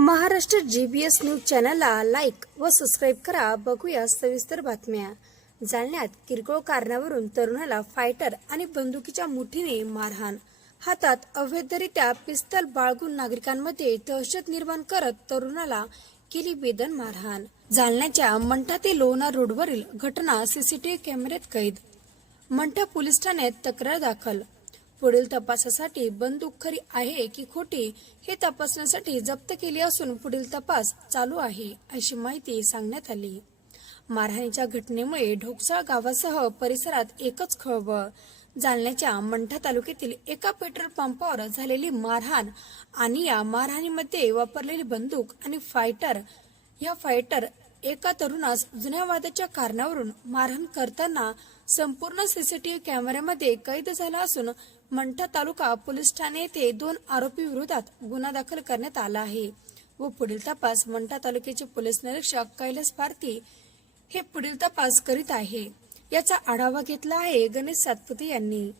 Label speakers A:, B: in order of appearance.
A: Maharashtra GBS news चॅनलला like व subscribe करा. बघूया सविस्तर बातम्या. जालन्यात किरकोळ कारणावरून तरुणाला फायटर आणि बंदुकीच्या मुठीने मारहाण. हातात अवैधरित्या पिस्तल बाळगून नागरिकांमध्ये दहशत निर्माण करत तरुणाला केली बेदन मारहाण. जालन्याच्या मंठा ते लोणार रोडवरील घटना सीसीटीव्ही कॅमेऱ्यात कैद. मंठा पोलीस ठाण्यात तक्रार दाखल. पुढील तपासासाठी बंदूक खरी आहे की खोटी हे तपासण्यासाठी जप्त केली असून पुढील तपास चालू आहे अशी माहिती सांगण्यात आली. मारहाणीच्या घटनेमुळे ढोकसाळ गावासह परिसरात एकच खळबळ. जालन्याच्या मंठा तालुक्यातील एका पेट्रोल पंपावर झालेली मारहाण आणि या मारहाणीमध्ये वापरलेली बंदूक आणि फायटर या फायटर एका तरुणास जुन्या वादाच्या कारणावरून मारहाण करताना संपूर्ण सीसीटीव्ही कॅमेऱ्यामध्ये कैद झाला असून मंठा तालुका पोलीस ठाणे येथे दोन आरोपी विरोधात गुन्हा दाखल करण्यात आला आहे. व पुढील तपास मंठा तालुक्याचे पोलीस निरीक्षक कैलास भारती हे पुढील तपास करीत आहे. याचा आढावा घेतला आहे गणेश सातपुते यांनी.